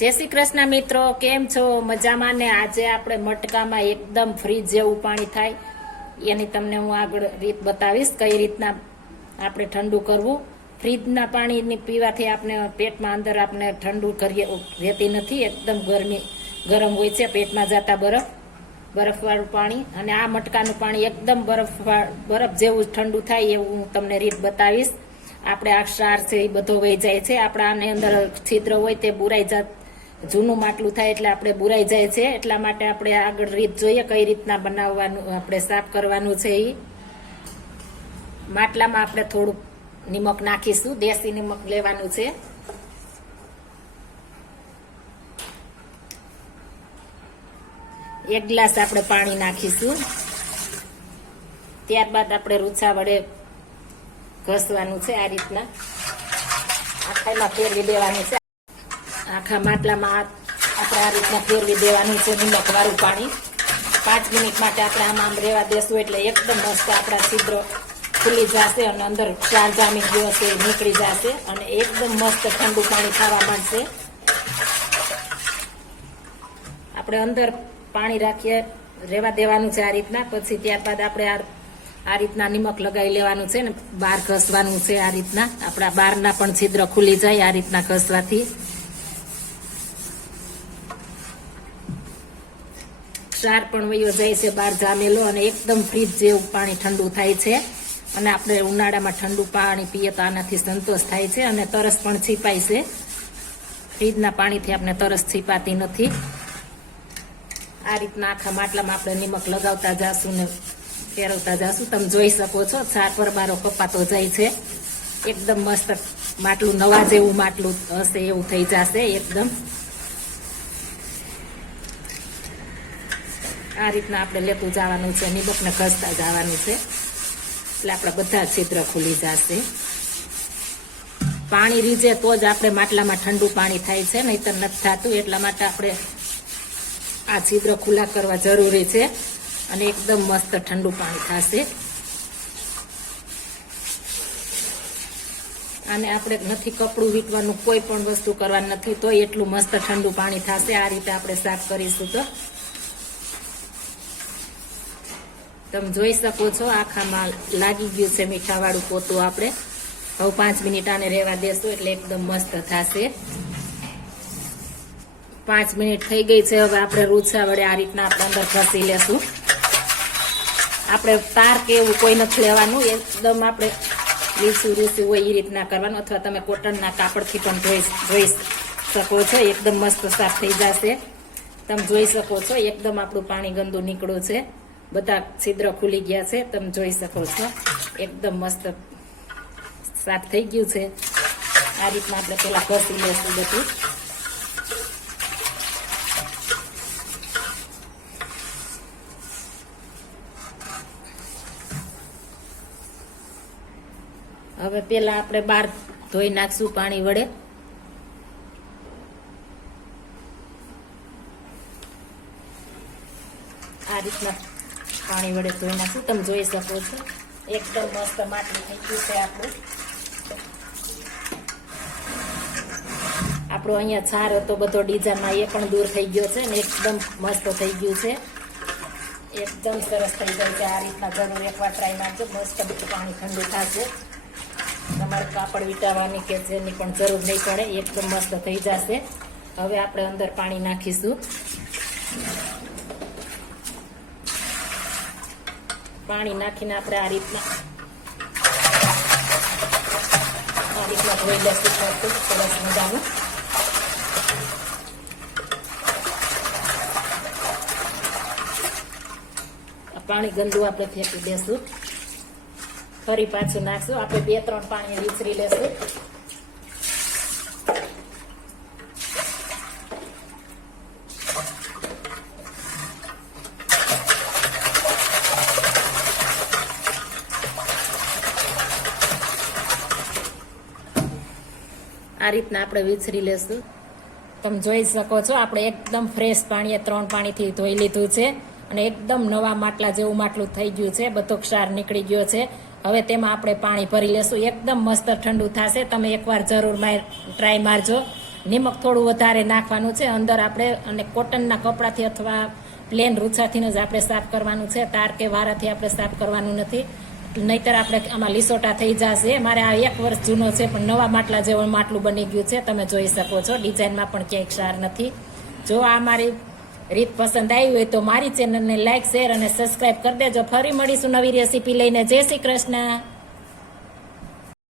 જય શ્રી કૃષ્ણ મિત્રો, કેમ છો? મજામાં ને? આજે આપણે મટકામાં એકદમ ફ્રીજ જેવું પાણી થાય. એની તમને હું આગળ રીત બતાવીશ કઈ રીતના આપણે ઠંડુ કરવું. ફ્રીજના પાણીની પીવાથી આપણે પેટમાં અંદર આપણે ઠંડુ કરીએ રહેતી નથી. એકદમ ગરમી, ગરમ હોય છે, પેટમાં જતા બરફ, બરફવાળું પાણી. અને આ મટકાનું પાણી એકદમ બરફ બરફ જેવું ઠંડુ થાય એવું હું તમને રીત બતાવીશ. આપણે આ ક્ષાર છે એ બધો વહી જાય છે. આપણા આની અંદર છિદ્ર હોય તે બુરાઈ જાત જૂનું માટલું થાય એટલે આપણે બુરાઈ જાય છે, એટલા માટે આપણે આગળ રીત જોઈએ કઈ રીતના બનાવવાનું, આપણે સાફ કરવાનું છે એ માટલામાં આપણે થોડુંક નિમક નાખીશું, દેશી નિમક લેવાનું છે. એક ગ્લાસ આપણે પાણી નાખીશું. ત્યારબાદ આપણે રૂછા વડે ઘસવાનું છે આ રીતના. આખામાં ફેરવી દેવાનું છે. આખા માટલામાં આપણે આ રીતના ફેરવી દેવાનું છે નિમકવાળું પાણી. પાંચ મિનિટ માટે આપણે આમાં આમ રહેવા દેશું એટલે એકદમ મસ્ત આપણા છિદ્રો ખુલી જશે અને અંદર ચાર જામી ગયો છે નીકળી જશે અને એકદમ મસ્ત ઠંડુ પાણી ખાવા માંડશે. આપણે અંદર પાણી રાખીએ રહેવા દેવાનું છે આ રીતના. પછી ત્યારબાદ આપણે આ આ રીતના નિમક લગાવી લેવાનું છે ને, બહાર ઘસવાનું છે આ રીતના. આપણા બહારના પણ છિદ્ર ખુલી જાય આ રીતના ઘસવાથી. ક્ષાર પણ વયો જાય છે બહાર જામેલો અને એકદમ ફ્રીજ જેવું પાણી ઠંડુ થાય છે. અને આપણે ઉનાળામાં ઠંડુ પાણી પીએ તો આનાથી સંતોષ થાય છે અને તરસ પણ છીપાય છે. ફ્રીજના પાણીથી આપણે તરસ છીપાતી નથી. આ રીતના આખા માટલામાં આપણે નિમક લગાવતા જાશું ને ફેરવતા જાશું. તમે જોઈ શકો છો, ચાર પરબારો કપાતો જાય છે. એકદમ મસ્ત માટલું નવા જેવું માટલું હશે એવું થઈ જશે એકદમ. આ રીતના આપણે લેતું જવાનું છે, નિમકને ઘસતા જવાનું છે. એટલે આપણા બધા છિદ્ર ખુલી જશે. પાણી રીજે તો જ આપણે માટલામાં ઠંડુ પાણી થાય છે, નહીતર નથી થતું. એટલા માટે આપણે આ છિદ્ર ખુલ્લા કરવા જરૂરી છે અને એકદમ મસ્ત ઠંડુ પાણી થશે. અને આપણે નથી કપડું વીટવાનું કોઈ પણ વસ્તુ કરવાનું નથી, તો એટલું મસ્ત ઠંડુ પાણી થશે. આ રીતે આપણે સાફ કરીશું તો. તમે જોઈ શકો છો, આખામાં લાગી ગયું છે મીઠાવાળું પોતું આપણે. હવે પાંચ મિનિટ આને રહેવા દેશું એટલે એકદમ મસ્ત થશે. પાંચ મિનિટ થઈ ગઈ છે, હવે આપણે રૂછા વડે આ રીતના આપણે અંદર ઘસી લેશું. આપણે તાર કે એવું કોઈ નથી લેવાનું, એકદમ આપણે લીસું રૂસું હોય એ રીતના કરવાનું, અથવા તમે કોટનના કાપડથી પણ ધોઈ ધોઈ શકો છો, એકદમ મસ્ત સાફ થઈ જશે. તમે જોઈ શકો છો, એકદમ આપણું પાણી ગંદુ નીકળ્યું છે. બધા છિદ્ર ખુલી ગયા છે, તમે જોઈ શકો છો. એકદમ મસ્ત સાફ થઈ ગયું છે. આ રીતના આપણે પેલા ઘસી લેશું બધું. હવે પેલા આપણે બહાર ધોઈ નાખશું પાણી વડે. આ રીતના પાણી વડે ધોઈ નાખું તમે જોઈ શકો છો? એકદમ મસ્ત માટલું થઈ ગયું છે આપણું. આપણો અહીંયા છાર હતો, બધો ડીઝામાં એ પણ દૂર થઈ ગયો છે ને એકદમ મસ્ત થઈ ગયું છે. એકદમ સરસ થઈ જાય છે. આ રીતના જરૂર એકવાર ટ્રાય મારજો. મસ્ત પાણી ઠંડુ થશે. તમારે કાપડ વિટાવવાની કે જેની પણ જરૂર નહીં પડે, એકદમ મસ્ત થઈ જશે. હવે આપણે અંદર પાણી નાખીશું. પાણી નાખીને આપણે આ રીતના આ રીતના ધોઈ લઈશું સરખું, સરસ મજાનું. પાણી ગંદુ આપણે ફેંકી દેશું. ફરી પાછું નાખશું. આપણે બે ત્રણ પાણી વિચરી લેશું. આ રીતના આપણે વિચરી લેશું. તમે જોઈ શકો છો, આપણે એકદમ ફ્રેશ પાણીએ ત્રણ પાણીથી ધોઈ લીધું છે અને એકદમ નવા માટલા જેવું માટલું થઈ ગયું છે. બધો ક્ષાર નીકળી ગયો છે. હવે તેમાં આપણે પાણી ભરી લેશું. એકદમ મસ્ત ઠંડુ થશે. તમે એકવાર જરૂર ટ્રાય મારજો. નિમક થોડું વધારે નાખવાનું છે. અંદર આપણે, અને કોટનના કપડાથી અથવા પ્લેન રૂછાથી જ આપણે સાફ કરવાનું છે. તાર કે વારાથી આપણે સાફ કરવાનું નથી. નહીતર આપણે આમાં લીસોટા થઈ જશે. મારે આ એક વર્ષ જૂનો છે, પણ નવા માટલા જેવું માટલું બની ગયું છે. તમે જોઈ શકો છો, ડિઝાઇનમાં પણ ક્યાંય ક્ષાર નથી. જો આ મારી રીત પસંદ આવી હોય તો મારી ચેનલને લાઇક શેર અને સબસ્ક્રાઇબ કરી દેજો. ફરી મળીશું નવી રેસીપી લઈને. જય શ્રી કૃષ્ણ.